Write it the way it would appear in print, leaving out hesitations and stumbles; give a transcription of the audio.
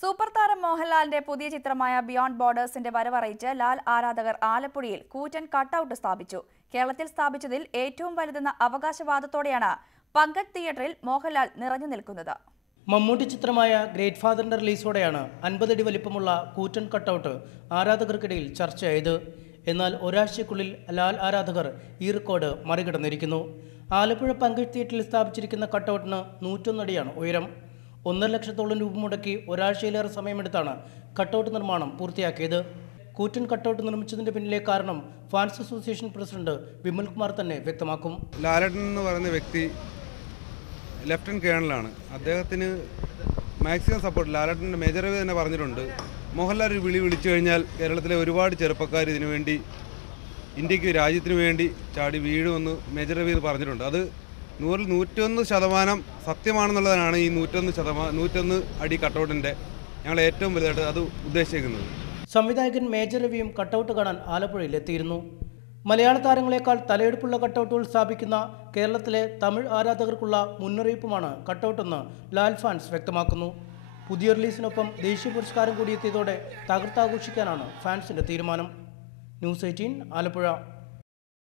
Super താരം മോഹൻലാലിന്റെ പുതിയ ചിത്രമായ ബിയോണ്ട് ബോർഡേഴ്സിന്റെ വരവറിയിച്ച് ലാൽ ആരാധകർ ആലപ്പുഴയിൽ കൂറ്റൻ കട്ടൌട്ട് സ്ഥാപിച്ചു. കേരളത്തിൽ സ്ഥാപിച്ചതിൽ ഏറ്റവും വലുതെന്ന അവകാശവാദത്തോടെയാണ് പങ്കജ് തിയേറ്ററിൽ മോഹൻലാൽ നിറഞ്ഞു നിൽക്കുന്നത്. മമ്മൂട്ടി ചിത്രമായ ഗ്രേറ്റ് ഫാദറിന്റെ റിലീസോടെയാണ് 50 അടി വലിപ്പമുള്ള കൂറ്റൻ കട്ടൌട്ട് ആരാധകർക്കിടയിൽ ചർച്ചയായത്. എന്നാൽ ഒരാഴ്ചയ്ക്കുള്ളിൽ ലാൽ ആരാധകർ ഈ റെക്കോർഡ് മറികടന്നിരിക്കുന്നു. ആലപ്പുഴ പങ്കജ് തിയേറ്ററിൽ സ്ഥാപിച്ചിരിക്കുന്ന കട്ടൌട്ടിന് 101 അടിയാണ് ഉയരം. 1.5 ലക്ഷത്തോളം രൂപ മുടക്കി ഒരാഴ്ചയിലേറെ സമയമെടുത്താണ് കട്ടൌട്ട് നിർമ്മാണം പൂർത്തിയാക്കിയത്. കൂറ്റൻ കട്ടൌട്ട് നിർമ്മിച്ചതിന്റെ പിന്നിലെ കാരണം fans association president Vimal Kumar തന്നെ വ്യക്തമാക്കും. ലാലേട്ടൻ എന്ന് പറയുന്ന വ്യക്തി ലെഫ്റ്റനന്റ് കേണലാണ്. അദ്ദേഹത്തിന് മാക്സിമം സപ്പോർട്ട് ലാലേട്ടൻ്റെ മേജർ രവി തന്നെ പറഞ്ഞിട്ടുണ്ട്. മോഹൻലാൽ ഒരു വിളിച്ചു കഴിഞ്ഞാൽ കേരളത്തിലെ ഒരുപാട് ചെറുപ്പക്കാർ ഇതിനുവേണ്ടി ഇന്ത്യക്ക് രാജ്യത്തിന് വേണ്ടി ചാടി വീഴുമെന്ന് മേജർ രവി പറഞ്ഞിട്ടുണ്ട്. അത് 101% സത്യമാണെന്നുള്ളതാണ് ഈ 101 അടി കട്ടൗട്ടിൻ്റെ ഞങ്ങൾ ഏറ്റവും വലുതായിട്ട് അത് ഉദ്ദേശിക്കുന്നത്. സംവിധായകൻ മേജർ രവിയും കട്ടൗട്ട് കാണാൻ ആലപ്പുഴയിൽ എത്തിയിരുന്നു. മലയാള താരങ്ങളെക്കാൾ തലയെടുപ്പുള്ള കട്ടൗട്ടുകൾ സ്ഥാപിക്കുന്ന കേരളത്തിലെ തമിഴ് ആരാധകർക്കുള്ള മുന്നറിയിപ്പുമാണ് കട്ടൗട്ടെന്ന് ലാൽ ഫാൻസ് വ്യക്തമാക്കുന്നു. പുതിയ റിലീസിനൊപ്പം ദേശീയ പുരസ്കാരം കൂടി എത്തിയതോടെ തകർത്താഘോഷിക്കാനാണ് ഫാൻസിന്റെ തീരുമാനം. ന്യൂസ് 18 ആലപ്പുഴ.